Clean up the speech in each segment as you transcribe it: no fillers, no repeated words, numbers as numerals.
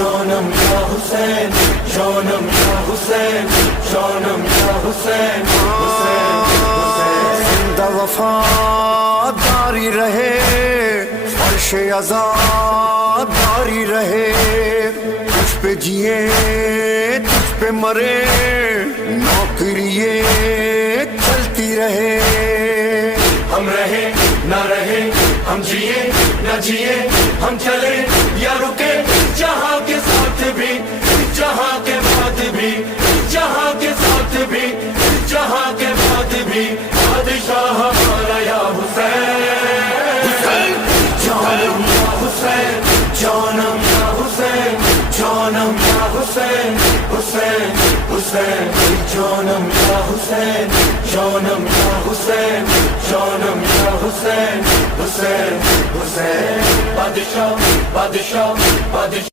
جانم یا حسین جانم یا حسین جانم یا حسین حسین حسین زندہ وفاداری رہے عرش عزاداری رہے تجھ پہ جیے تجھ پہ مرے نوکریے چلتی رہے ہم رہے نہ رہے ہم جیے نہ جیے ہم چلے یا رکے جہاں کے ساتھ بھی جہاں کے بعد بھی جہاں کے ساتھ بھی جہاں کے بعد بھی بادشاہ ہمارا یا حسین جانم یا حسین جانم یا حسین جانم یا حسین حسین حسین جانم یا حسین جانم یا حسین جانم یا حسین حسین حسین بادشاہ بادشاہ بادشاہ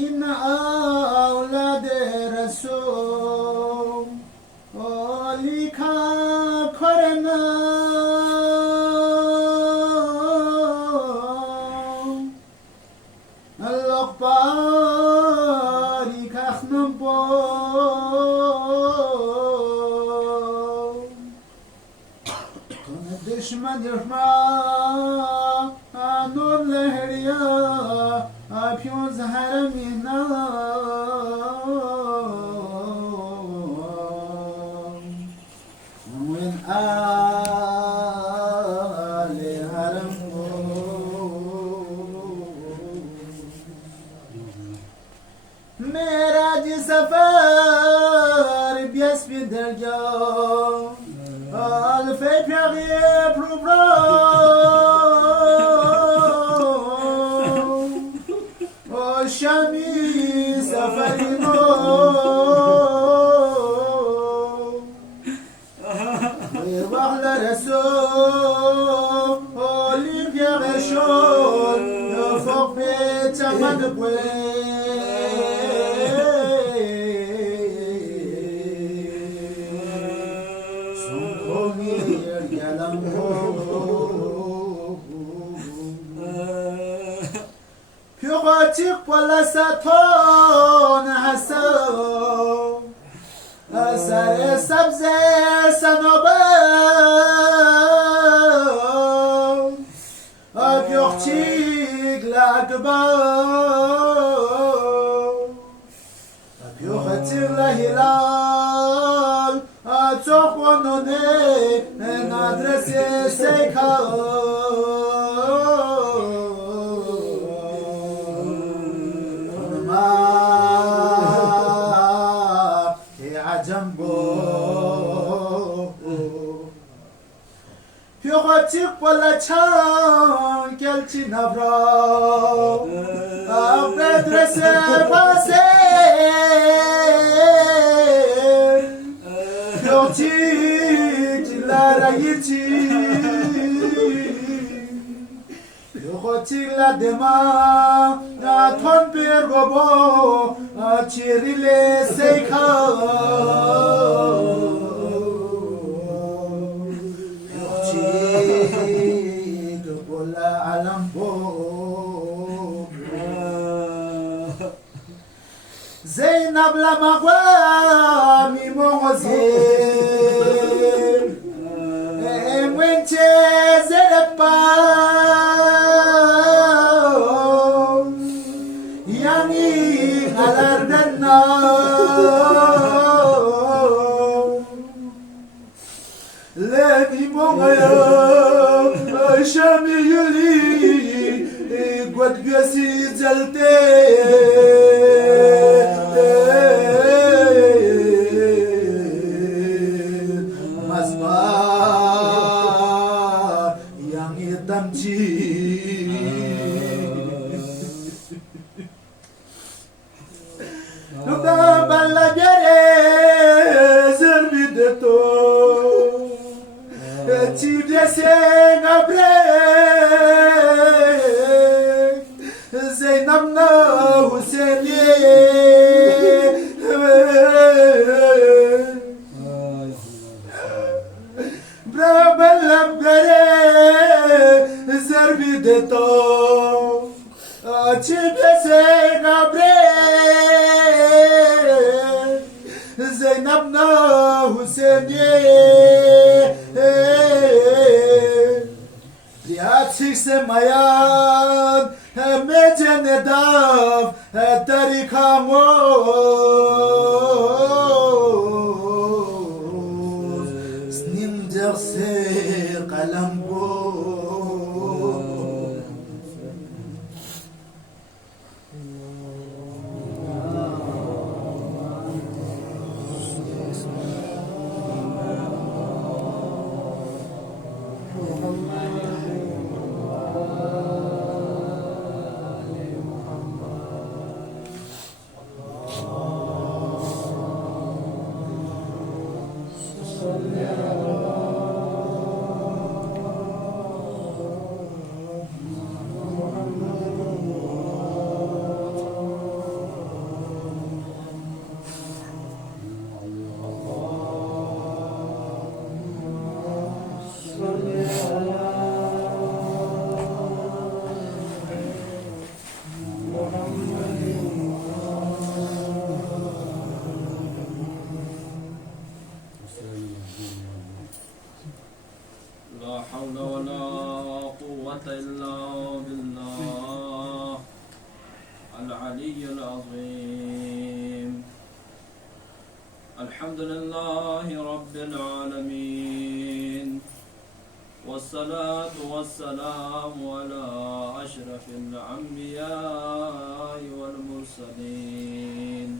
إن أولاد رسول وليكا كرنا اللقباري كخنبو دشمن نور لهريا پیون زهر مینا من آل حرم میرا جی سفر بیس بی درجا الف پیغی پروبرا شامی سفری مو وقت رسول پیغشون فوق به چمد بوی سنخونی گلم پیغاچیق پلا ستان حسن سر سبز سنابه پیغچیق لگبا پیغچیق لهلال چخوانونه ندرس سیکال پیغاچیق پلا چان کلچی نبرا بدرس پاسه پیغاچیق لرایچی پیغاچیق لدما تون پیر گبا چیری لسیکا علم بو زينب لما قوامي موزين وين تزل يعني على النار لاني موغيا شامي يلي قد بيسي جلتي زينب حسيني برابر برے زربی دیتا چیبے سے نبرے زینب نا حسینی ریاچک سے میان میں جنداف تری خاموش سنین جغ سے قلم کو الحمد لله رب العالمين والصلاة والسلام على أشرف الأنبياء والمرسلين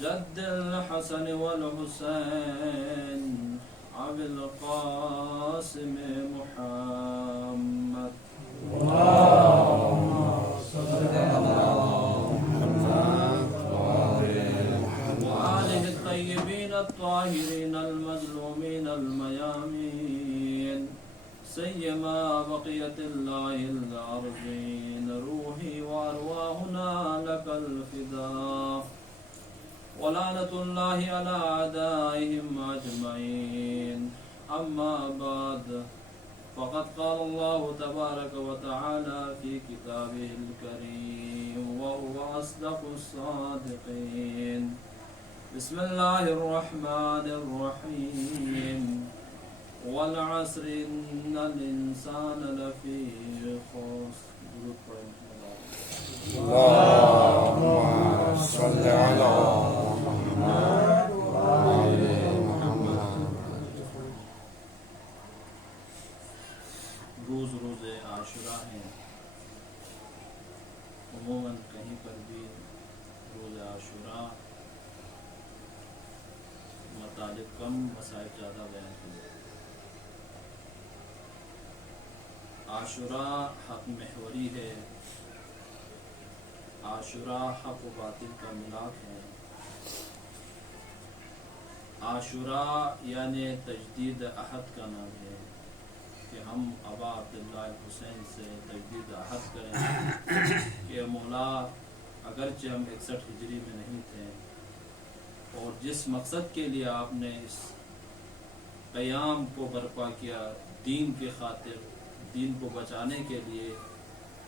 جد الحسن والحسين أبي القاسم محمد وآله الطيبين الطاهرين المظلومين الميامين سيما بقية الله الأرضين روحي وأرواحنا لك الفداء ولعنة الله على أعدائهم أجمعين أما بعد فقد قال الله تبارك وتعالى في كتابه الكريم وهو أصدق الصادقين بسم الله الرحمن الرحيم والعصر إن الإنسان لفي خسر اللهم صل على محمد وآل محمد. روز عاشورہ ہے. عموماً کہیں پر بھی روز عاشورہ متعلق کم مسائل زیادہ بیان کیے. عاشورہ حق محوری ہے. عاشورہ حق و باطل کا ملاپ ہے. عاشورہ یعنی تجدید عہد کا نام ہے کہ ہم ابا عبداللہ حسین سے تجدید عہد کریں کہ مولا اگرچہ ہم 61 ہجری میں نہیں تھے اور جس مقصد کے لیے آپ نے اس قیام کو برپا کیا دین کی خاطر، دین کو بچانے کے لیے۔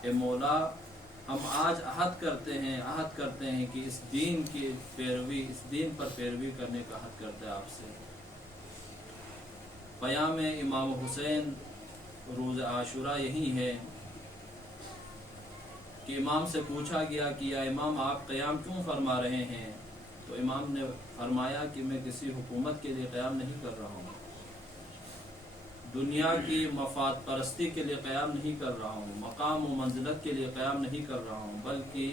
اے مولا ہم آج عہد کرتے ہیں کہ اس دین کی پیروی، اس دین پر پیروی کرنے کا عہد کرتے ہیں آپ سے۔ پیام امام حسین روز عاشورہ یہی ہے کہ امام سے پوچھا گیا کہ یا امام آپ قیام کیوں فرما رہے ہیں؟ تو امام نے فرمایا کہ میں کسی حکومت کے لیے قیام نہیں کر رہا ہوں، دنیا کی مفاد پرستی کے لیے قیام نہیں کر رہا ہوں، مقام و منزلت کے لیے قیام نہیں کر رہا ہوں، بلکہ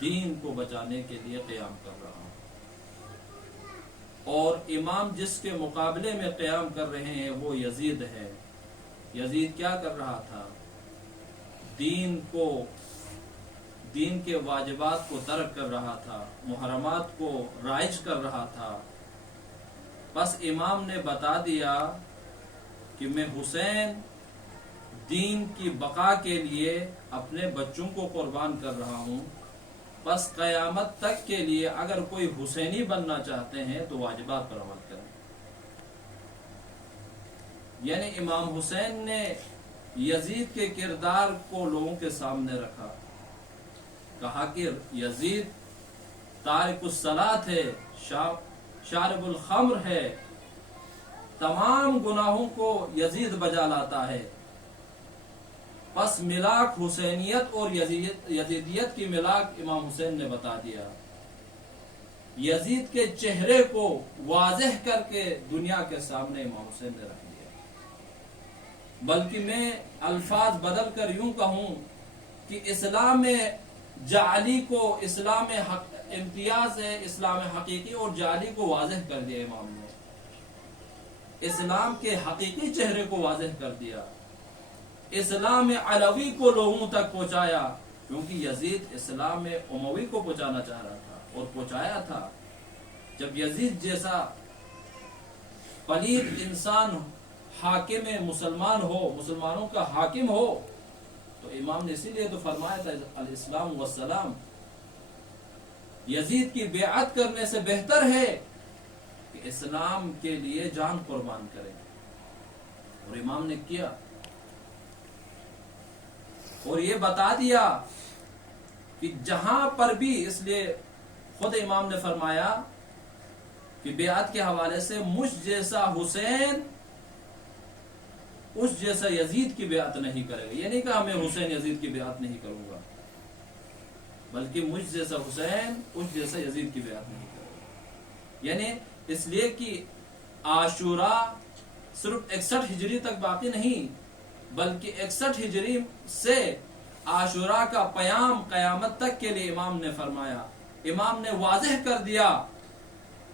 دین کو بچانے کے لیے قیام کر رہا ہوں۔ اور امام جس کے مقابلے میں قیام کر رہے ہیں وہ یزید ہے۔ یزید کیا کر رہا تھا؟ دین کے واجبات کو ترک کر رہا تھا، محرمات کو رائج کر رہا تھا۔ بس امام نے بتا دیا کہ میں حسین دین کی بقا کے لیے اپنے بچوں کو قربان کر رہا ہوں، بس قیامت تک کے لیے اگر کوئی حسینی بننا چاہتے ہیں تو واجبات پر عمل کریں۔ یعنی امام حسین نے یزید کے کردار کو لوگوں کے سامنے رکھا، کہا کہ یزید تارک الصلاۃ ہے، شارب الخمر ہے، تمام گناہوں کو یزید بجا لاتا ہے، پس ملاک حسینیت اور یزیدیت کی ملاک امام حسین نے بتا دیا۔ یزید کے چہرے کو واضح کر کے دنیا کے سامنے امام حسین نے رکھ دیا۔ بلکہ میں الفاظ بدل کر یوں کہوں کہ اسلام جعلی کو اسلام امتیاز ہے، اسلام حقیقی اور جعلی کو واضح کر دیا امام نے، اسلام کے حقیقی چہرے کو واضح کر دیا، اسلام علوی کو لوگوں تک پہنچایا، کیونکہ یزید اسلام اموی کو پہنچانا چاہ رہا تھا اور پہنچایا تھا۔ جب یزید جیسا پلید انسان حاکم مسلمان ہو، مسلمانوں کا حاکم ہو، تو امام نے اسی لیے تو فرمایا تھا الاسلام والسلام، یزید کی بیعت کرنے سے بہتر ہے کہ اسلام کے لیے جان قربان کریں، اور امام نے کیا اور یہ بتا دیا کہ جہاں پر بھی، اس لیے خود امام نے فرمایا کہ بیعت کے حوالے سے مجھ جیسا حسین اس جیسا یزید کی بیعت نہیں کرے گا۔ یہ نہیں کہا میں حسین یزید کی بیعت نہیں کروں گا، بلکہ مجھ جیسا حسین اس جیسا یزید کی بیعت نہیں کرے گا۔ یعنی اس لیے کہ عاشورہ صرف 61 ہجری تک باقی نہیں، بلکہ 61 ہجری سے عاشورہ کا پیام قیامت تک کے لیے امام نے فرمایا۔ امام نے واضح کر دیا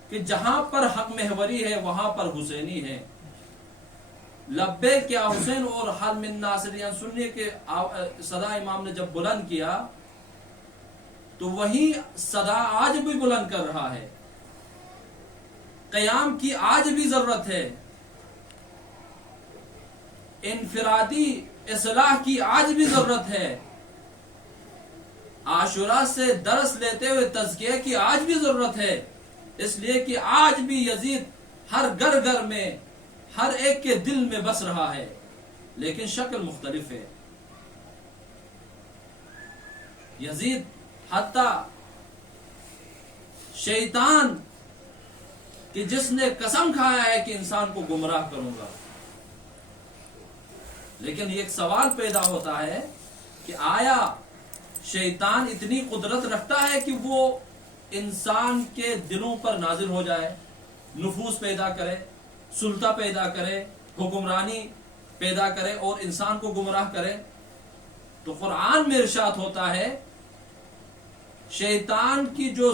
کہ جہاں پر حق محوری ہے وہاں پر حسینی ہے۔ لبیک یا حسین اور حل من ناصرین سننے کے صدا امام نے جب بلند کیا تو وہی صدا آج بھی بلند کر رہا ہے۔ قیام کی آج بھی ضرورت ہے، انفرادی اصلاح کی آج بھی ضرورت ہے، عاشورہ سے درس لیتے ہوئے تزکیہ کی آج بھی ضرورت ہے، اس لیے کہ آج بھی یزید ہر گھر گھر میں، ہر ایک کے دل میں بس رہا ہے، لیکن شکل مختلف ہے۔ یزید حتیٰ شیطان کہ جس نے قسم کھایا ہے کہ انسان کو گمراہ کروں گا، لیکن یہ ایک سوال پیدا ہوتا ہے کہ آیا شیطان اتنی قدرت رکھتا ہے کہ وہ انسان کے دلوں پر نازل ہو جائے، نفوذ پیدا کرے، سلطہ پیدا کرے، حکمرانی پیدا کرے اور انسان کو گمراہ کرے؟ تو قرآن میں ارشاد ہوتا ہے شیطان کی جو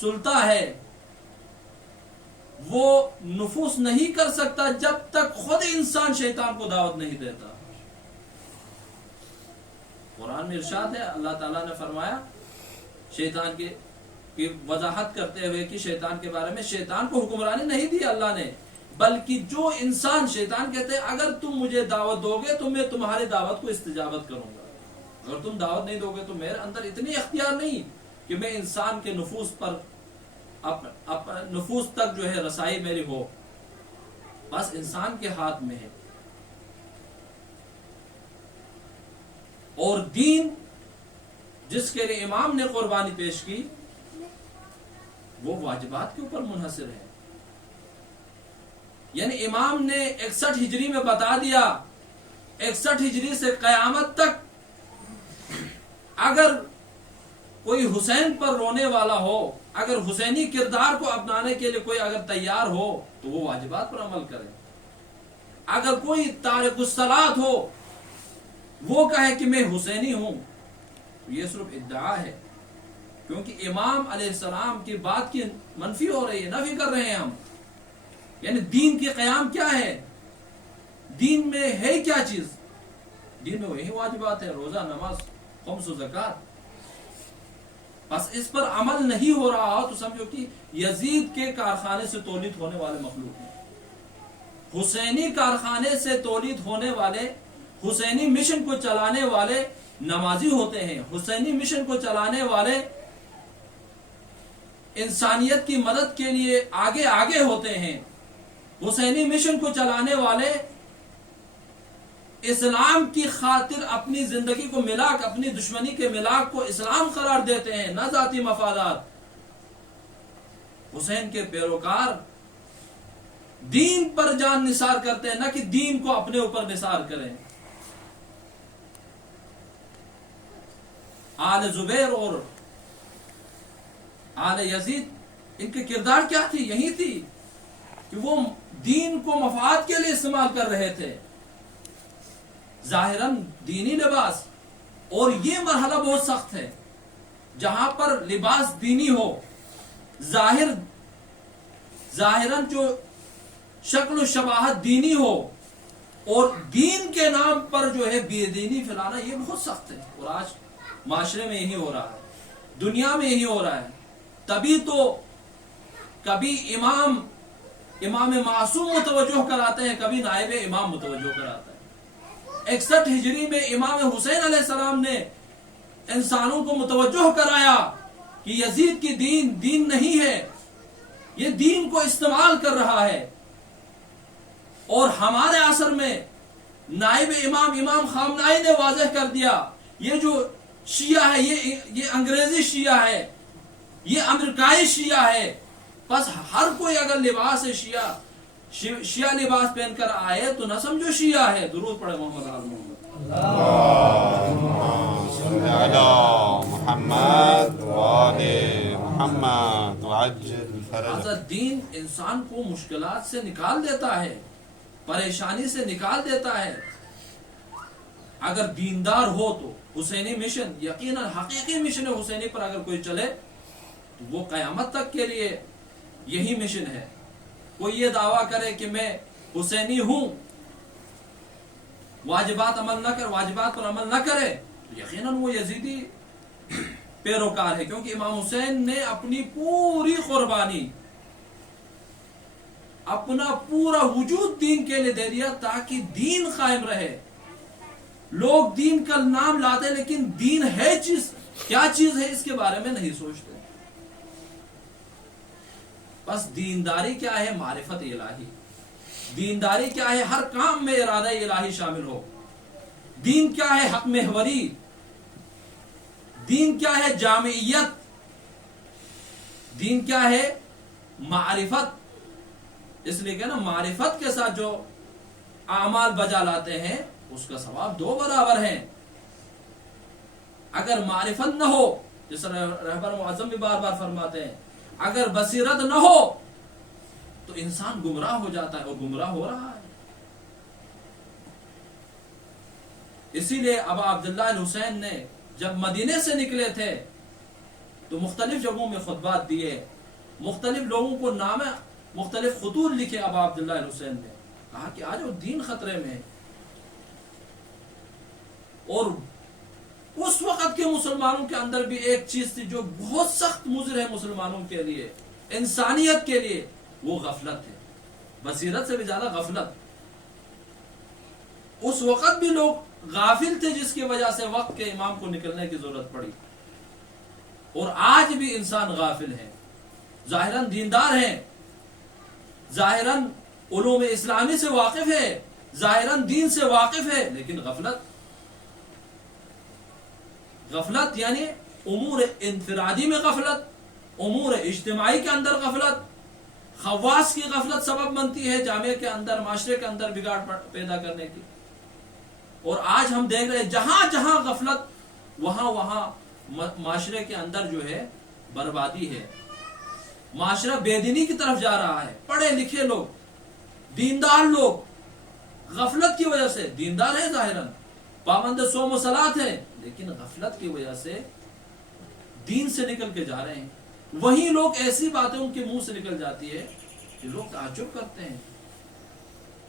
سلطہ ہے وہ نفوذ نہیں کر سکتا جب تک خود انسان شیطان کو دعوت نہیں دیتا۔ قرآن میں ارشاد ہے، اللہ تعالیٰ نے فرمایا شیطان کی وضاحت کرتے ہوئے کہ شیطان کے بارے میں، شیطان کو حکمرانی نہیں دی اللہ نے، بلکہ جو انسان، شیطان کہتے ہیں اگر تم مجھے دعوت دو گے تو میں تمہاری دعوت کو استجابت کروں گا، اگر تم دعوت نہیں دو گے تو میرے اندر اتنی اختیار نہیں کہ میں انسان کے نفوذ پر نفوذ تک جو ہے رسائی میری ہو۔ بس انسان کے ہاتھ میں ہے. اور دین جس کے لیے امام نے قربانی پیش کی وہ واجبات کے اوپر منحصر ہے. یعنی امام نے 61 ہجری میں بتا دیا، 61 ہجری سے قیامت تک اگر کوئی حسین پر رونے والا ہو، اگر حسینی کردار کو اپنانے کے لیے کوئی اگر تیار ہو تو وہ واجبات پر عمل کرے. اگر کوئی تارک الصلاۃ ہو، وہ کہے کہ میں حسینی ہوں، تو یہ صرف ادعا ہے، کیونکہ امام علیہ السلام کی بات کی منفی ہو رہی ہے، نفی کر رہے ہیں ہم. یعنی دین کی قیام کیا ہے؟ دین میں ہے کیا چیز؟ دین میں وہی واجبات ہے، روزہ، نماز، خمس و زکات. بس اس پر عمل نہیں ہو رہا ہو تو سمجھو کہ یزید کے کارخانے سے تولید ہونے والے مخلوق ہیں. حسینی کارخانے سے تولید ہونے والے، حسینی مشن کو چلانے والے نمازی ہوتے ہیں. حسینی مشن کو چلانے والے انسانیت کی مدد کے لیے آگے آگے ہوتے ہیں. حسینی مشن کو چلانے والے اسلام کی خاطر اپنی زندگی کو ملاک، اپنی دشمنی کے ملاک کو اسلام قرار دیتے ہیں، نہ ذاتی مفادات. حسین کے پیروکار دین پر جان نثار کرتے ہیں، نہ کہ دین کو اپنے اوپر نثار کریں. آل زبیر اور آل یزید، ان کے کردار کیا تھی؟ یہی تھی کہ وہ دین کو مفاد کے لیے استعمال کر رہے تھے. ظاہراً دینی لباس، اور یہ مرحلہ بہت سخت ہے جہاں پر لباس دینی ہو، ظاہراً جو شکل و شباہت دینی ہو، اور دین کے نام پر جو ہے بے دینی پھیلانا، یہ بہت سخت ہے. اور آج معاشرے میں یہی ہو رہا ہے، دنیا میں یہی ہو رہا ہے. تبھی تو کبھی امام معصوم متوجہ کراتے ہیں، کبھی نائب امام متوجہ کراتا ہے. 61 ہجری میں امام حسین علیہ السلام نے انسانوں کو متوجہ کرایا کہ یزید کی دین نہیں ہے، یہ دین کو استعمال کر رہا ہے. اور ہمارے عصر میں نائب امام خامنہئی نے واضح کر دیا، یہ جو شیعہ ہے یہ انگریزی شیعہ ہے، یہ امریکائی شیعہ ہے. بس ہر کوئی اگر لباس شیعہ لباس پہن کر آئے تو نہ سمجھو شیعہ ہے. درود پڑھے محمد آل محمد. اللهم صل على محمد وآل محمد وعجل فرجه. حضرت دین انسان کو مشکلات سے نکال دیتا ہے، پریشانی سے نکال دیتا ہے. اگر دیندار ہو تو حسینی مشن، یقیناً حقیقی مشن حسینی پر اگر کوئی چلے تو وہ قیامت تک کے لیے یہی مشن ہے. کوئی یہ دعویٰ کرے کہ میں حسینی ہوں، واجبات پر عمل نہ کرے، تو یقیناً وہ یزیدی پیروکار ہے. کیونکہ امام حسین نے اپنی پوری قربانی، اپنا پورا وجود دین کے لیے دے دیا تاکہ دین قائم رہے. لوگ دین کا نام لاتے لیکن دین ہے کیا چیز ہے اس کے بارے میں نہیں سوچتے. بس دینداری کیا ہے؟ معرفت الہی. دینداری کیا ہے؟ ہر کام میں ارادہ الہی شامل ہو. دین کیا ہے؟ حق محوری. دین کیا ہے؟ جامعیت. دین کیا ہے؟ معرفت. اس لیے کہ نا معرفت کے ساتھ جو اعمال بجا لاتے ہیں اس کا ثواب 2 برابر ہیں. اگر معرفت نہ ہو، جس رہبر معظم بھی بار بار فرماتے ہیں، اگر بصیرت نہ ہو تو انسان گمراہ ہو جاتا ہے، اور گمراہ ہو رہا ہے. اسی لیے ابا عبداللہ الحسین نے جب مدینے سے نکلے تھے تو مختلف جگہوں میں خطبات دیے، مختلف لوگوں کو نامہ، مختلف خطوط لکھے. ابا عبداللہ الحسین نے کہا کہ آج وہ دین خطرے میں ہے. اور اس وقت کے مسلمانوں کے اندر بھی ایک چیز تھی جو بہت سخت مضر ہے مسلمانوں کے لیے، انسانیت کے لیے، وہ غفلت ہے. بصیرت سے بھی زیادہ غفلت. اس وقت بھی لوگ غافل تھے جس کی وجہ سے وقت کے امام کو نکلنے کی ضرورت پڑی. اور آج بھی انسان غافل ہے. ظاہراً دیندار ہیں، ظاہراً علوم اسلامی سے واقف ہے، ظاہراً دین سے واقف ہے، لیکن غفلت یعنی امور انفرادی میں غفلت، امور اجتماعی کے اندر غفلت، خواص کی غفلت سبب بنتی ہے جامعے کے اندر، معاشرے کے اندر بگاڑ پیدا کرنے کی۔ اور آج ہم دیکھ رہے ہیں جہاں جہاں غفلت وہاں معاشرے کے اندر جو ہے بربادی ہے، معاشرہ بے دینی کی طرف جا رہا ہے۔ پڑھے لکھے لوگ، دیندار لوگ غفلت کی وجہ سے، دیندار ہے ظاہراً، پابند صوم و صلات ہے، لیکن غفلت کی وجہ سے دین سے نکل کے جا رہے ہیں۔ وہی لوگ ایسی باتیں ان کے منہ سے نکل جاتی ہے کہ لوگ تعجب کرتے ہیں۔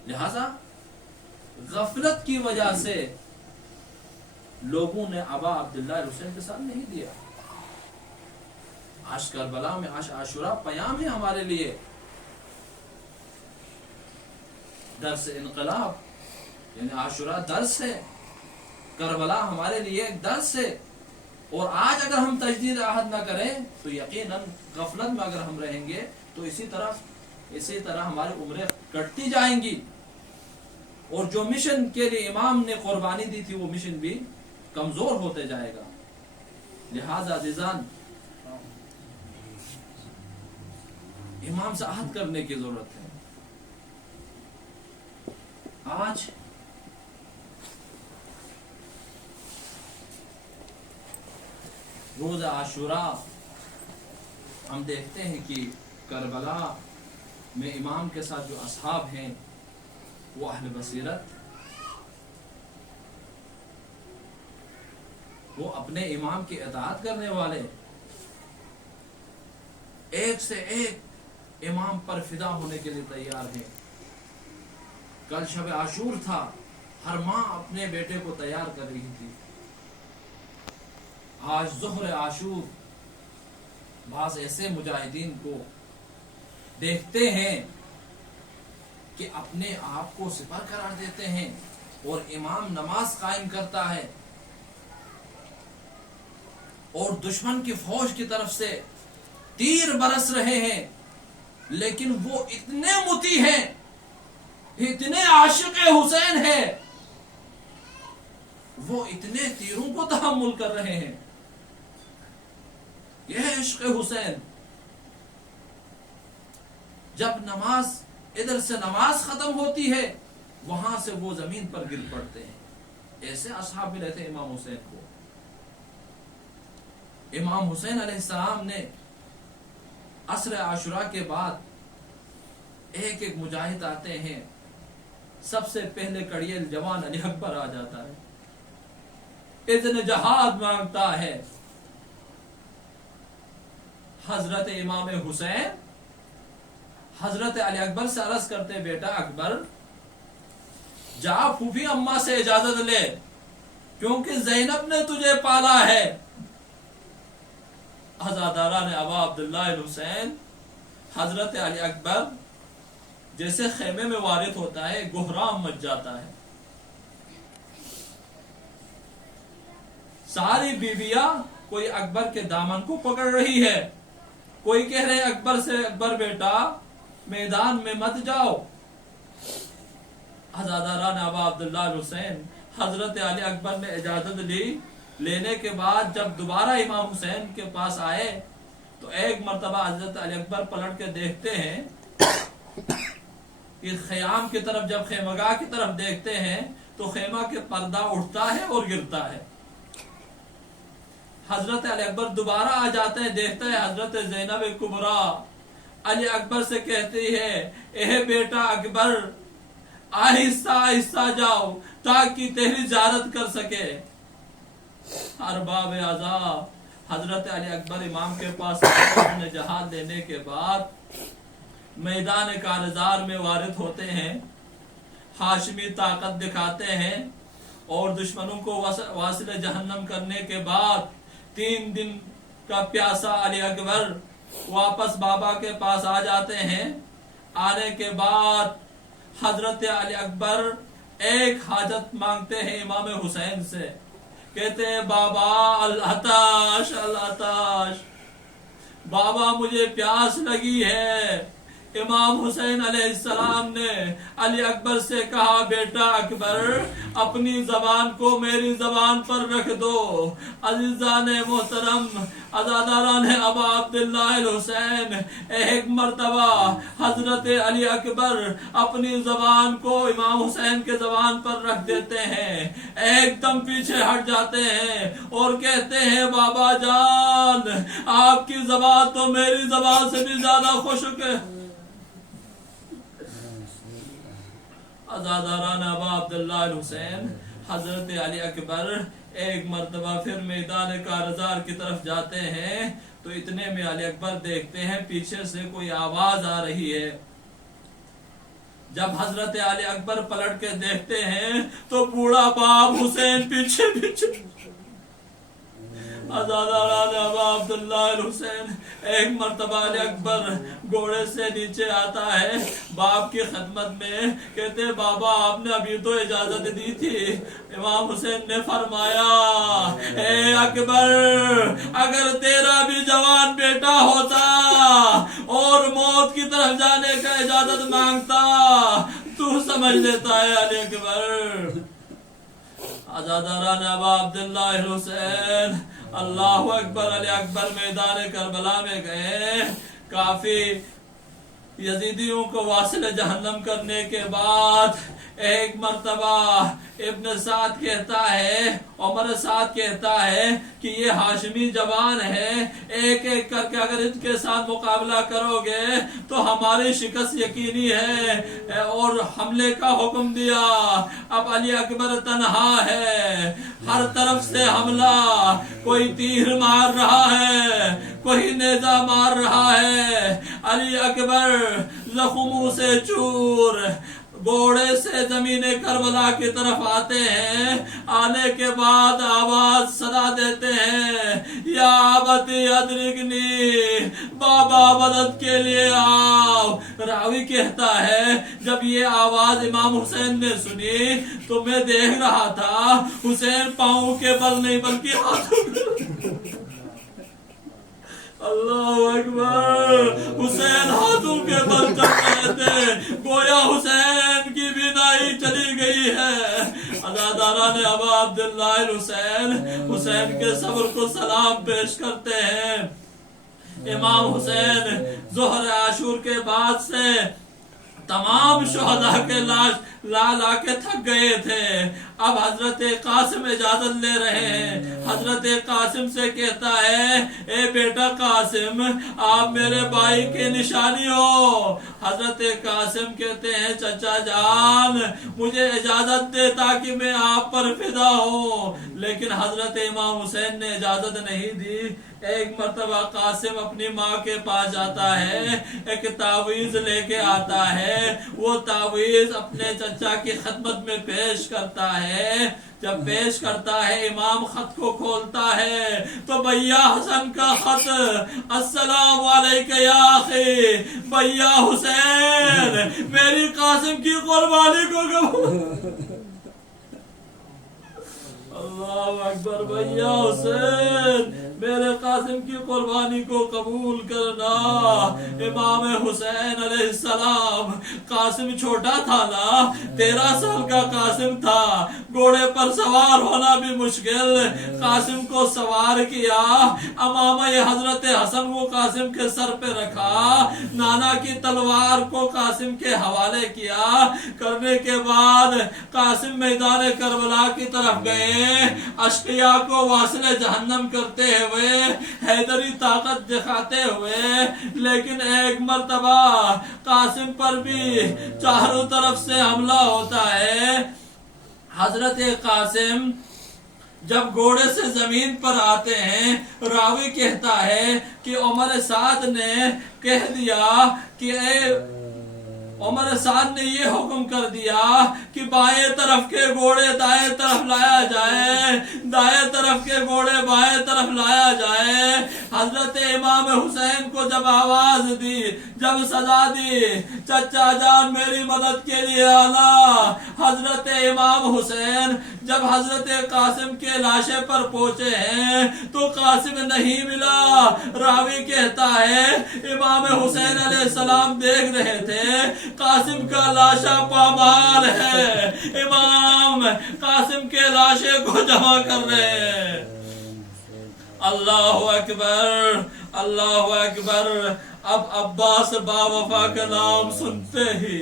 لہذا غفلت کی وجہ سے لوگوں نے ابا عبداللہ حسین کے ساتھ نہیں دیا۔ آج کربلا میں، آج عاشورہ پیام ہے ہمارے لیے، درس انقلاب، یعنی عاشورہ درس ہے، کربلا ہمارے لیے ایک درس ہے۔ اور آج اگر ہم تجدید عہد نہ کریں تو یقیناً غفلت میں اگر ہم رہیں گے تو اسی طرح ہماری عمریں کٹتی جائیں گی، اور جو مشن کے لیے امام نے قربانی دی تھی وہ مشن بھی کمزور ہوتے جائے گا۔ لہذا عزیزان، امام سے عہد کرنے کی ضرورت ہے۔ آج روز عاشوراء ہم دیکھتے ہیں کہ کربلا میں امام کے ساتھ جو اصحاب ہیں وہ اہل بصیرت، وہ اپنے امام کی اطاعت کرنے والے، ایک سے ایک امام پر فدا ہونے کے لیے تیار ہیں۔ کل شب عاشور تھا، ہر ماں اپنے بیٹے کو تیار کر رہی تھی۔ آج ظہر عاشور بعض ایسے مجاہدین کو دیکھتے ہیں کہ اپنے آپ کو سپر قرار دیتے ہیں، اور امام نماز قائم کرتا ہے اور دشمن کی فوج کی طرف سے تیر برس رہے ہیں، لیکن وہ اتنے مطیع ہیں، اتنے عاشق حسین ہیں، وہ اتنے تیروں کو تحمل کر رہے ہیں۔ یہ ہے عشق حسین۔ جب نماز، ادھر سے نماز ختم ہوتی ہے، وہاں سے وہ زمین پر گر پڑتے ہیں۔ ایسے اصحاب ملے تھے امام حسین کو۔ امام حسین علیہ السلام نے عصر عاشوراء کے بعد ایک ایک مجاہد آتے ہیں، سب سے پہلے کڑیل جوان علی اکبر آ جاتا ہے، اذن جہاد مانگتا ہے۔ حضرت امام حسین حضرت علی اکبر سے عرض کرتے، بیٹا اکبر جا پھوپھی اماں سے اجازت لے، کیونکہ زینب نے تجھے پالا ہے۔ عزاداران ابا عبداللہ حسین حضرت علی اکبر جیسے خیمے میں وارد ہوتا ہے، گہرام مچ جاتا ہے۔ ساری بیویاں کوئی اکبر کے دامن کو پکڑ رہی ہے، کوئی کہہ رہے اکبر سے، اکبر بیٹا میدان میں مت جاؤ۔ عزاداران ابا عبداللہ حسین حضرت علی اکبر نے اجازت لی۔ لینے کے بعد جب دوبارہ امام حسین کے پاس آئے تو ایک مرتبہ حضرت علی اکبر پلٹ کے دیکھتے ہیں کہ خیام کی طرف، جب خیمگاہ کی طرف دیکھتے ہیں تو خیمہ کے پردہ اٹھتا ہے اور گرتا ہے۔ حضرت علی اکبر دوبارہ آ جاتے ہیں، دیکھتا ہے حضرت زینب کبریٰ علی اکبر سے کہتی ہے، اے بیٹا اکبر آہستہ آہستہ جاؤ تاکہ تیری زیارت کر سکے۔ ارباب اعضاء حضرت علی اکبر امام کے پاس نے جہاد لینے کے بعد میدان کارزار میں وارد ہوتے ہیں، ہاشمی طاقت دکھاتے ہیں، اور دشمنوں کو واصل جہنم کرنے کے بعد 3 دن کا پیاسا علی اکبر واپس بابا کے پاس آ جاتے ہیں۔ آنے کے بعد حضرت علی اکبر ایک حاجت مانگتے ہیں امام حسین سے، کہتے ہیں بابا العطاش العطاش، بابا مجھے پیاس لگی ہے، امام حسین علیہ السلام نے علی اکبر سے کہا بیٹا اکبر اپنی زبان کو میری زبان پر رکھ دو۔ عزیزان محترم، عزاداران ابا عبداللہ الحسین، ایک مرتبہ حضرت علی اکبر اپنی زبان کو امام حسین کے زبان پر رکھ دیتے ہیں، ایک دم پیچھے ہٹ جاتے ہیں اور کہتے ہیں بابا جان آپ کی زبان تو میری زبان سے بھی زیادہ خشک ہے۔ عزاداران ابا عبداللہ الحسین، حضرت علی اکبر ایک مرتبہ پھر میدان کارزار کی طرف جاتے ہیں تو اتنے میں علی اکبر دیکھتے ہیں پیچھے سے کوئی آواز آ رہی ہے۔ جب حضرت علی اکبر پلٹ کے دیکھتے ہیں تو بوڑھا باپ حسین پیچھے پیچھے۔ عزاداران ابا عبداللہ الحسین، ایک مرتبہ علی اکبر گھوڑے سے نیچے آتا ہے باپ کی خدمت میں، کہتے بابا آپ نے ابھی تو اجازت دی تھی۔ امام حسین نے فرمایا اے اکبر اگر تیرا بھی جوان بیٹا ہوتا اور موت کی طرف جانے کا اجازت مانگتا تو سمجھ لیتا ہے علی اکبر۔ عزاداران ابا عبداللہ الحسین، اللہ اکبر۔ علی اکبر میدان کربلا میں گئے، کافی یزیدیوں کو واصل جہنم کرنے کے بعد ایک مرتبہ ابن سعد کہتا ہے، عمر سعد کہتا ہے کہ یہ ہاشمی جوان ہے، ایک ایک کر کے اگر ان کے ساتھ مقابلہ کرو گے تو ہماری شکست یقینی ہے، اور حملے کا حکم دیا۔ اب علی اکبر تنہا ہے، ہر طرف سے حملہ، کوئی تیر مار رہا ہے، کوئی نیزہ مار رہا ہے۔ علی اکبر زخموں سے چور گھوڑے سے زمین کربلا کی طرف آتے ہیں، آنے کے بعد آواز صدا دیتے ہیں یا ابتی ادرکنی، بابا مدد کے لیے آؤ۔ راوی کہتا ہے جب یہ آواز امام حسین نے سنی تو میں دیکھ رہا تھا حسین پاؤں کے بل نہیں بلکہ ہاتھوں کے۔ اللہ اکبر، حسین ہاتھوں کے بل چل رہے تھے، گویا حسین کی بینائی چلی گئی ہے۔ عزاداران ابا عبداللہ الحسین، حسین کے صبر کو سلام پیش کرتے ہیں۔ امام حسین ظہر عاشور کے بعد سے تمام شہداء کے لاش لا کے تھک گئے تھے، اب حضرت قاسم اجازت لے رہے ہیں۔ حضرت قاسم سے کہتا ہے اے بیٹا قاسم آپ میرے بھائی کی نشانی ہو۔ حضرت قاسم کہتے ہیں چچا جان مجھے اجازت دے تاکہ میں آپ پر فدا ہوں، لیکن حضرت امام حسین نے اجازت نہیں دی۔ ایک مرتبہ قاسم اپنی ماں کے پاس جاتا ہے، ایک تعویذ لے کے آتا ہے، وہ تعویذ اپنے چچا کی خدمت میں پیش کرتا ہے۔ جب پیش کرتا ہے امام خط کو کھولتا ہے تو بھیا حسن کا خط، السلام علیکم یا اخی بھیا حسین میری قاسم کی قربانی کو قبول۔ اللہ اکبر، بھیا حسین میرے قاسم کی قربانی کو قبول کرنا۔ امام حسین علیہ السلام، قاسم چھوٹا تھا نا، 13 سال کا قاسم تھا، گھوڑے پر سوار ہونا بھی مشکل، قاسم کو سوار کیا، امامہ حضرت حسن وہ قاسم کے سر پہ رکھا، نانا کی تلوار کو قاسم کے حوالے کیا، کرنے کے بعد قاسم میدان کربلا کی طرف گئے، اشقیاء کو واصل جہنم کرتے ہوئے، حیدری طاقت دکھاتے ہوئے، لیکن ایک مرتبہ قاسم پر بھی چاروں طرف سے حملہ ہوتا ہے۔ حضرت قاسم جب گھوڑے سے زمین پر آتے ہیں، راوی کہتا ہے کہ عمر سعد نے کہہ دیا کہ عمر سعد نے یہ حکم کر دیا کہ بائیں طرف کے گھوڑے دائیں طرف لایا جائے، دائیں طرف کے گھوڑے بائیں طرف لایا جائے۔ حضرت امام حسین کو جب آواز دی، جب سزا دی چچا جان میری مدد کے لیے آنا، حضرت امام حسین جب حضرت قاسم کے لاشے پر پہنچے ہیں تو قاسم نہیں ملا. راوی کہتا ہے امام حسین علیہ السلام دیکھ رہے تھے قاسم کا لاشا پامال ہے. امام قاسم کے لاشے کو جمع کر رہے ہیں. اللہ اکبر اللہ اکبر. اب عباس با وفا کا نام سنتے ہی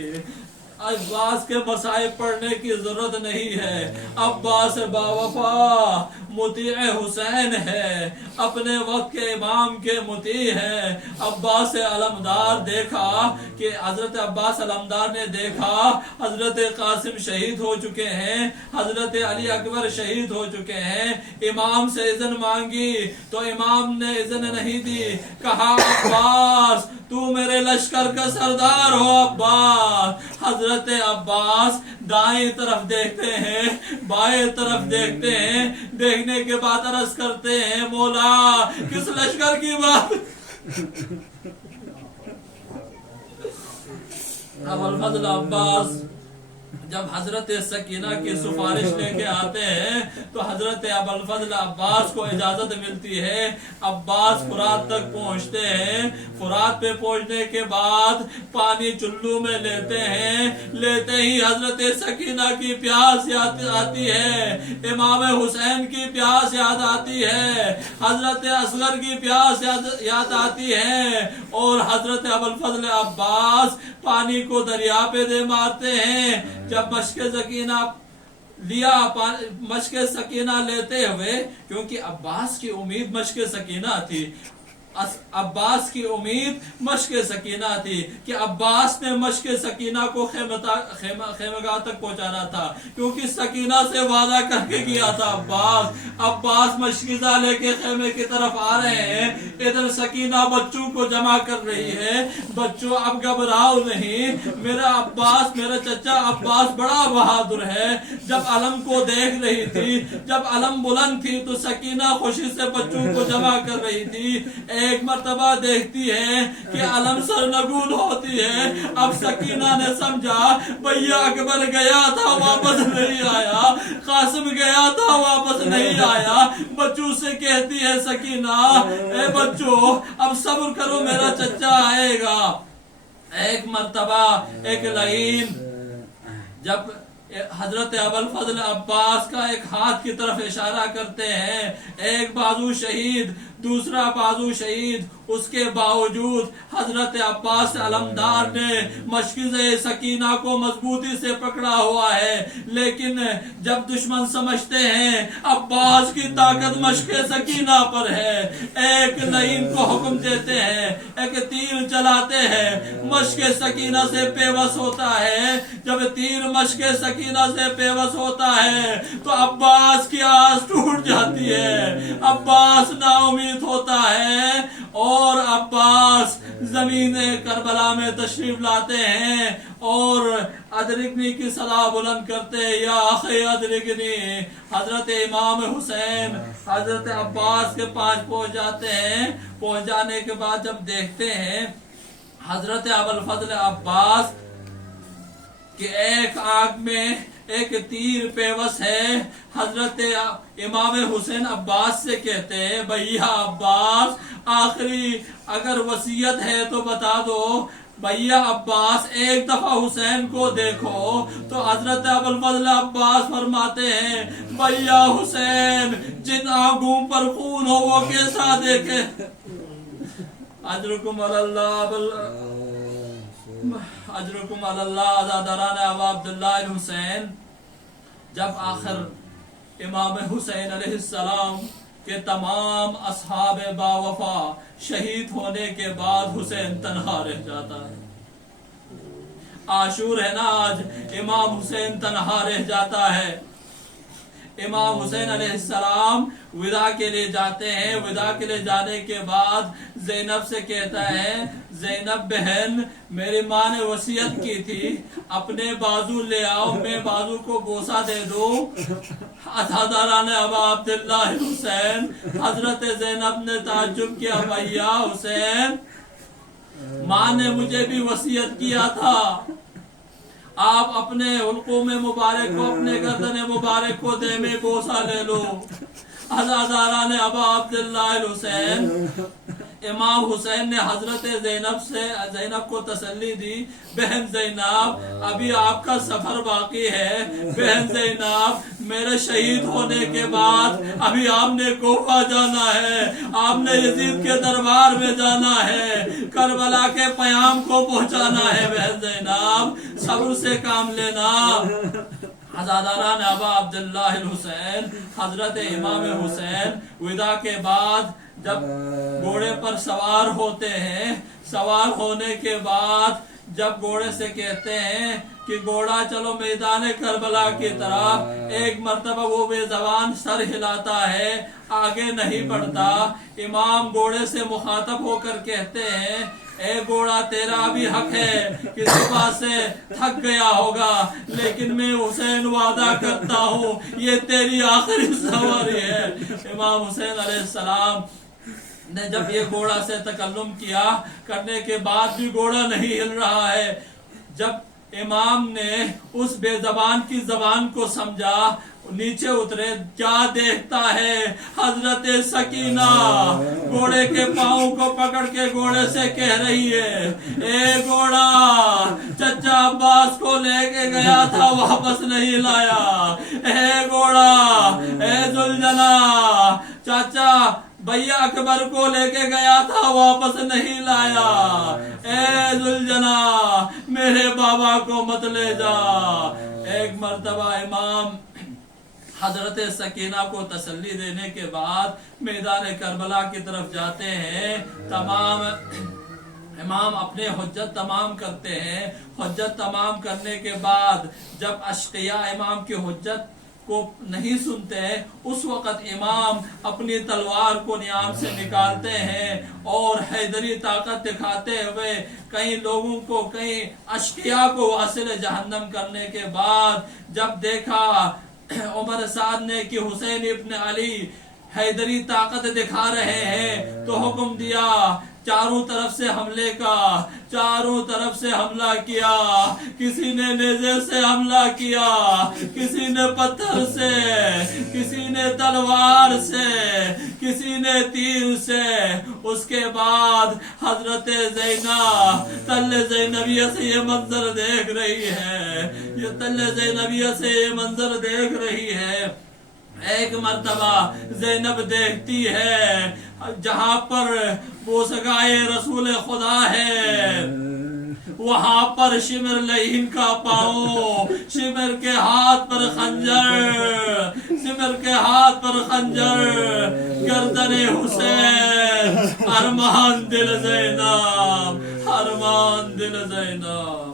عباس کے مصائب پڑھنے کی ضرورت نہیں ہے. عباس با وفا مطیع حسین ہے, اپنے وقت کے امام کے مطیع ہے. عباس علمدار دیکھا کہ حضرت عباس علمدار نے دیکھا حضرت قاسم شہید ہو چکے ہیں, حضرت علی اکبر شہید ہو چکے ہیں. امام سے اذن مانگی تو امام نے اذن نہیں دی. کہا عباس تو میرے لشکر کا سردار ہو. عباس حضرت عباس دائیں طرف دیکھتے ہیں, بائیں طرف دیکھتے ہیں, دیکھنے کے بعد عرض کرتے ہیں مولا کس لشکر کی بات. ابو الفضل عباس جب حضرت سکینہ کی سفارش لے کے آتے ہیں تو حضرت ابو الفضل عباس کو اجازت ملتی ہے. عباس فرات تک پہنچتے ہیں. فرات پہ پہنچنے کے بعد پانی چلو میں لیتے ہیں. لیتے ہی حضرت سکینہ کی پیاس یاد آتی ہے, امام حسین کی پیاس یاد آتی ہے, حضرت اصغر کی پیاس یاد آتی ہے, اور حضرت ابو الفضل عباس پانی کو دریا پہ دے مارتے ہیں. جب مشق سکینہ لیا, مشق سکینہ لیتے ہوئے, کیونکہ عباس کی امید مشق سکینہ تھی, عباس کی امید مشق سکینہ تھی کہ عباس نے مشق سکینہ کو خیمگاہ تک پہنچانا تھا, کیونکہ سکینہ سے وعدہ کر کے کیا تھا. عباس مشکزہ لے کے خیمے کی طرف آ رہے ہیں. ادھر سکینہ بچوں کو جمع کر رہی ہے. بچوں اب گھبراؤ نہیں, میرا عباس, میرا چچا عباس بڑا بہادر ہے. جب علم کو دیکھ رہی تھی, جب علم بلند تھی تو سکینہ خوشی سے بچوں کو جمع کر رہی تھی. ایک مرتبہ دیکھتی ہے کہ علم سرنگون ہوتی ہے. اب سکینہ نے سمجھا بھیا اکبر گیا تھا واپس نہیں آیا, قاسم گیا تھا واپس نہیں آیا. بچوں سے کہتی ہے سکینہ اے بچوں اب صبر کرو میرا چچا آئے گا. ایک مرتبہ ایک لعین جب حضرت ابو الفضل عباس کا ایک ہاتھ کی طرف اشارہ کرتے ہیں, ایک بازو شہید دوسرا بازو شہید, اس کے باوجود حضرت عباس علمدار نے مشکزہ سکینہ کو مضبوطی سے پکڑا ہوا ہے. لیکن جب دشمن سمجھتے ہیں عباس کی طاقت مشق سکینہ پر ہے, ایک لعین کو حکم دیتے ہیں, ایک تیر چلاتے ہیں, مشق سکینہ سے پیوس ہوتا ہے. جب تیر مشق سکینہ سے پیوس ہوتا ہے تو عباس کی آس ٹوٹ جاتی ہے. عباس نا امید ہوتا ہے اور عباس زمین کربلا میں تشریف لاتے ہیں اور ادرکنی کی صدا بلند کرتے ہیں, یا اخی ادرکنی. حضرت امام حسین حضرت عباس کے پاس پہنچ جاتے ہیں. پہنچ جانے کے بعد جب دیکھتے ہیں حضرت ابو الفضل عباس کہ ایک آنکھ میں ایک تیر پیوس ہے, حضرت امام حسین عباس سے کہتے ہیں بھیا عباس آخری اگر وصیت ہے تو بتا دو. بھیا عباس ایک دفعہ حسین کو دیکھو. تو حضرت ابو الفضل عباس فرماتے ہیں بھیا حسین جن آنکھوں پر خون ہو وہ کیسا دیکھے. اجرکم اللہ اجرکم اللہ آزادران ابا عبداللہ الحسین. جب آخر امام حسین علیہ السلام کے تمام اصحاب با وفا شہید ہونے کے بعد حسین تنہا رہ جاتا ہے. عاشور ہے نا آج, امام حسین تنہا رہ جاتا ہے. امام حسین علیہ السلام ودا کے لیے جاتے ہیں. ودا کے لیے جانے کے بعد زینب سے کہتا ہے زینب بہن میری ماں نے وصیت کی تھی اپنے بازو لے آؤ, میں بازو کو بوسہ دے دوں. عزاداران ابا عبداللہ حسین. حضرت زینب نے تعجب کیا بھیا حسین ماں نے مجھے بھی وصیت کیا تھا آپ اپنے حلقوں میں مبارک کو اپنے گردن مبارک کو دے میں بوسہ لے لو. عزاداران ابا عبداللہ الحسین امام حسین نے حضرت زینب کو تسلی دی. بہن زینب ابھی آپ کا سفر باقی ہے. بہن زینب میرے شہید ہونے کے بعد ابھی آپ نے کوفہ جانا ہے, آپ نے یزید کے دربار میں جانا ہے, کربلا کے پیام کو پہنچانا ہے. بہن زینب صبر سے کام لینا. عزاداران ابا عبداللہ الحسین حضرت امام حسین وداع کے بعد جب گھوڑے پر سوار ہوتے ہیں, سوار ہونے کے بعد جب گھوڑے سے کہتے ہیں کہ گھوڑا چلو میدان کربلا کی طرف, ایک مرتبہ وہ بے زبان سر ہلاتا ہے, آگے نہیں بڑھتا. امام گھوڑے سے مخاطب ہو کر کہتے ہیں اے گھوڑا تیرا بھی حق ہے کہ صبح سے تھک گیا ہوگا, لیکن میں حسین وعدہ کرتا ہوں یہ تیری آخری سواری ہے. امام حسین علیہ السلام نے جب یہ گھوڑا سے تکلم کیا, کرنے کے بعد بھی گھوڑا نہیں ہل رہا ہے. جب امام نے اس بے زبان کی زبان کو سمجھا, نیچے اترے. کیا دیکھتا ہے حضرت سکینہ گھوڑے کے پاؤں کو پکڑ کے گھوڑے سے کہہ رہی ہے اے گھوڑا چچا عباس کو لے کے گیا تھا واپس نہیں لایا. اے گھوڑا اے ذوالجنا چاچا بھیا اکبر کو لے کے گیا تھا واپس نہیں لایا. اے ذوالجنا میرے بابا کو مت لے جا. ایک مرتبہ امام حضرت سکینہ کو تسلی دینے کے بعد میدان کربلا کی طرف جاتے ہیں. امام اپنے حجت تمام کرتے ہیں. حجت تمام کرنے کے بعد جب اشقیاء امام کی حجت کو نہیں سنتے, اس وقت امام اپنی تلوار کو نیام سے نکالتے ہیں اور حیدری طاقت دکھاتے ہوئے کئی لوگوں کو, کئی اشقیاء کو واصل جہنم کرنے کے بعد جب دیکھا عمر سعد نے کہ حسین ابن علی حیدری طاقت دکھا رہے ہیں, تو حکم دیا چاروں طرف سے حملے کا. چاروں طرف سے حملہ کیا. کسی نے نیزے سے حملہ کیا, کسی نے پتھر سے, کسی نے تلوار سے, کسی نے تیر سے. اس کے بعد حضرت زینب تل زینبیہ سے یہ منظر دیکھ رہی ہے, یہ تل زینبیہ سے یہ منظر دیکھ رہی ہے. ایک مرتبہ زینب دیکھتی ہے جہاں پر بوسگائے رسول خدا ہے وہاں پر شمر لعین کا پاؤں, شمر کے ہاتھ پر خنجر, شمر کے ہاتھ پر خنجر, گردن حسین, ارمان دل زینب, ارمان دل زینب.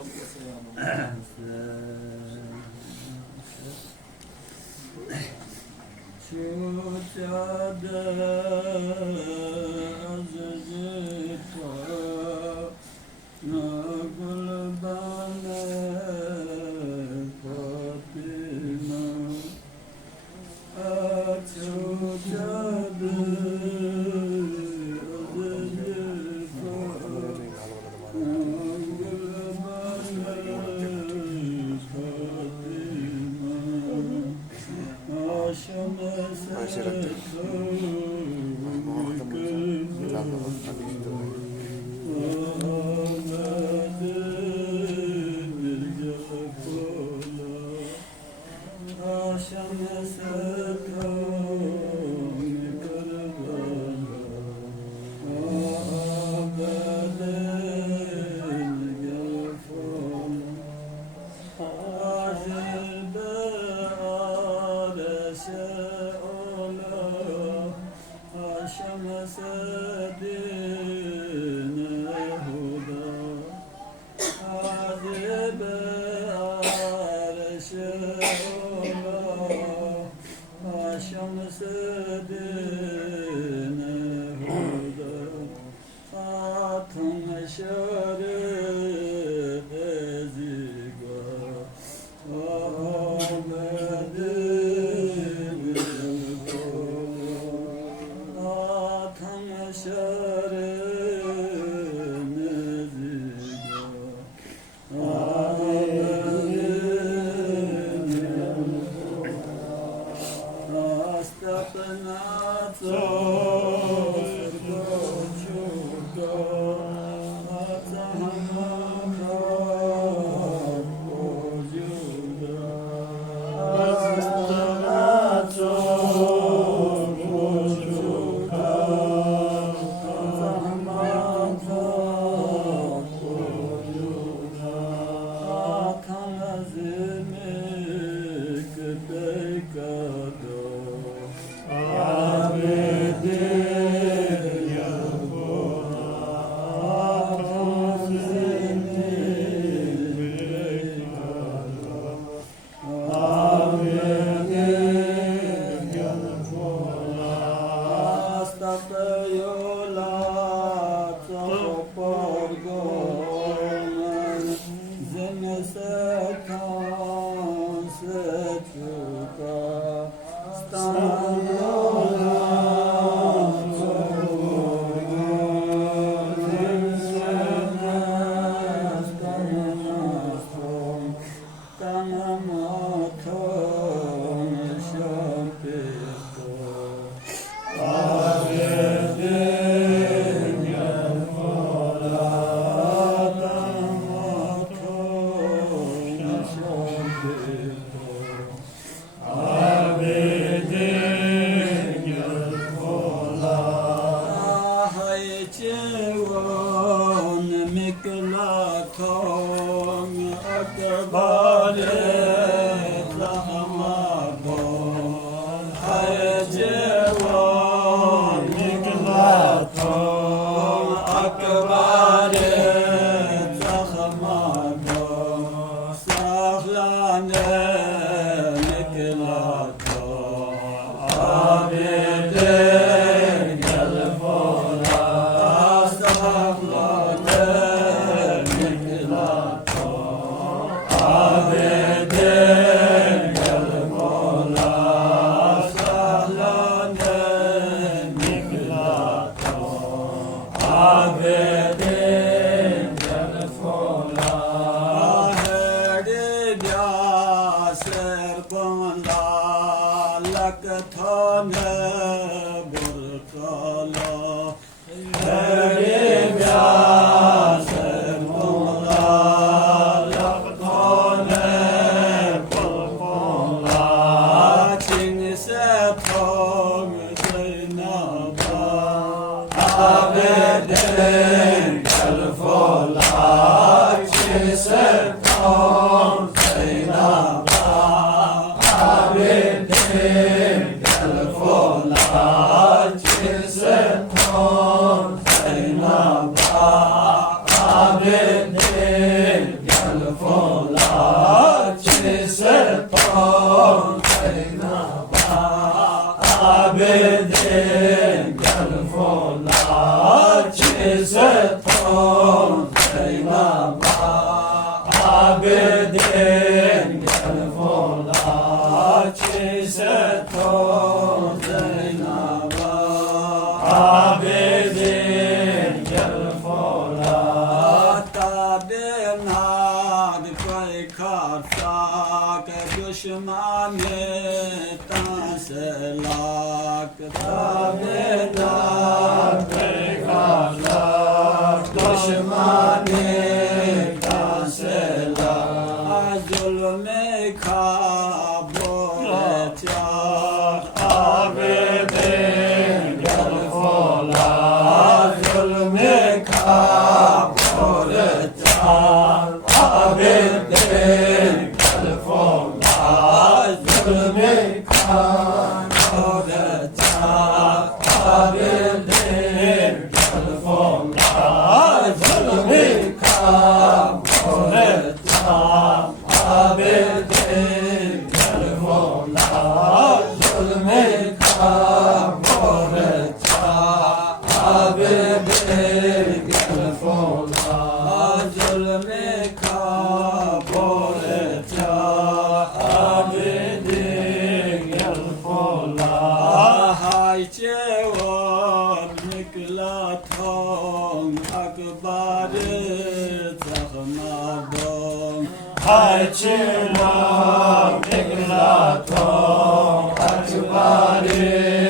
Chila, Mikla, Tom, Akbari.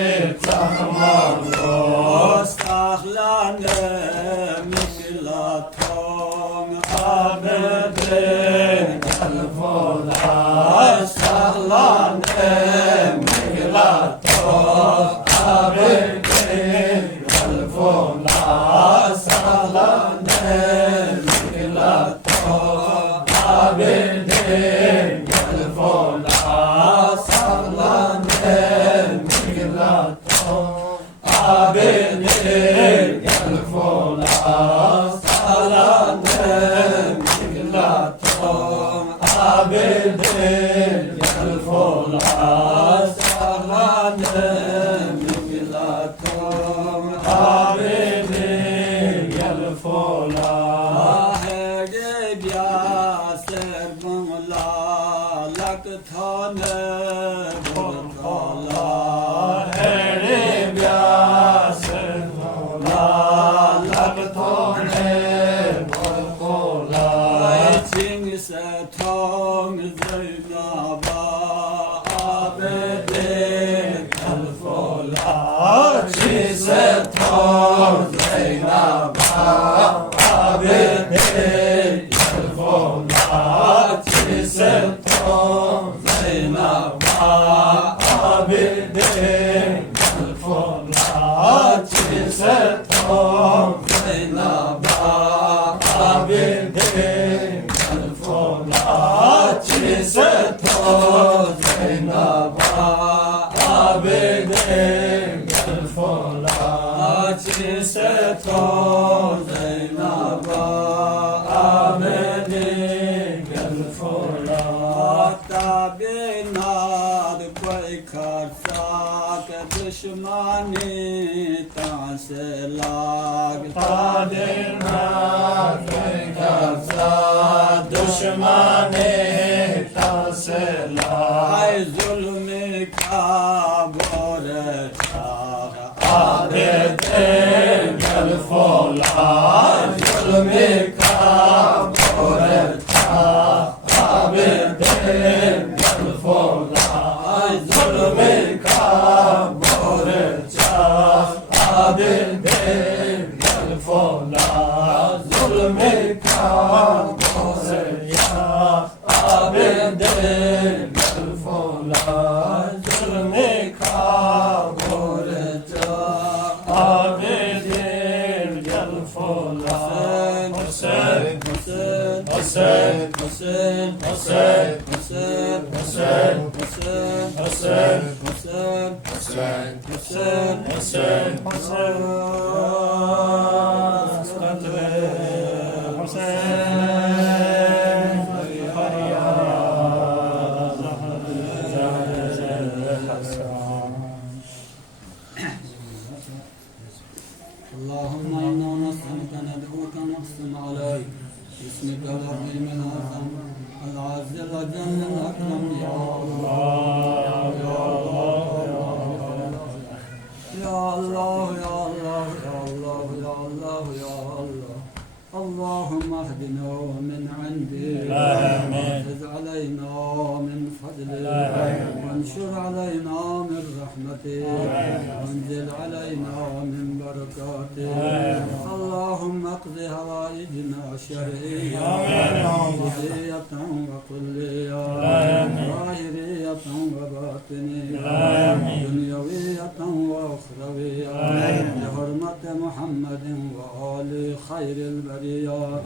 اللهم إنا نسألك ندعوك نقسم عليك باسمك العظيم الأعظم العز الأجل الأكرم يا الله يا الله يا الله يا الله يا الله يا الله اللهم اهدنا من عندك واحفظ علينا من فضلك وانشر علينا من رحمتك وانزل علينا من بركاتك اللهم اقض هوائجنا الشرعية ظاهرية وكلية ظاهرية وباطنية دنيوية وأخروية بحرمة محمد وآل خير البريات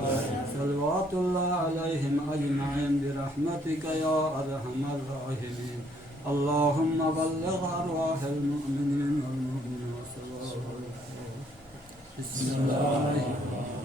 صلوات الله عليهم أجمعين برحمتك يا أرحم الراحمين اللهم بلغ أرواح المؤمنين والمؤمنات بسم الله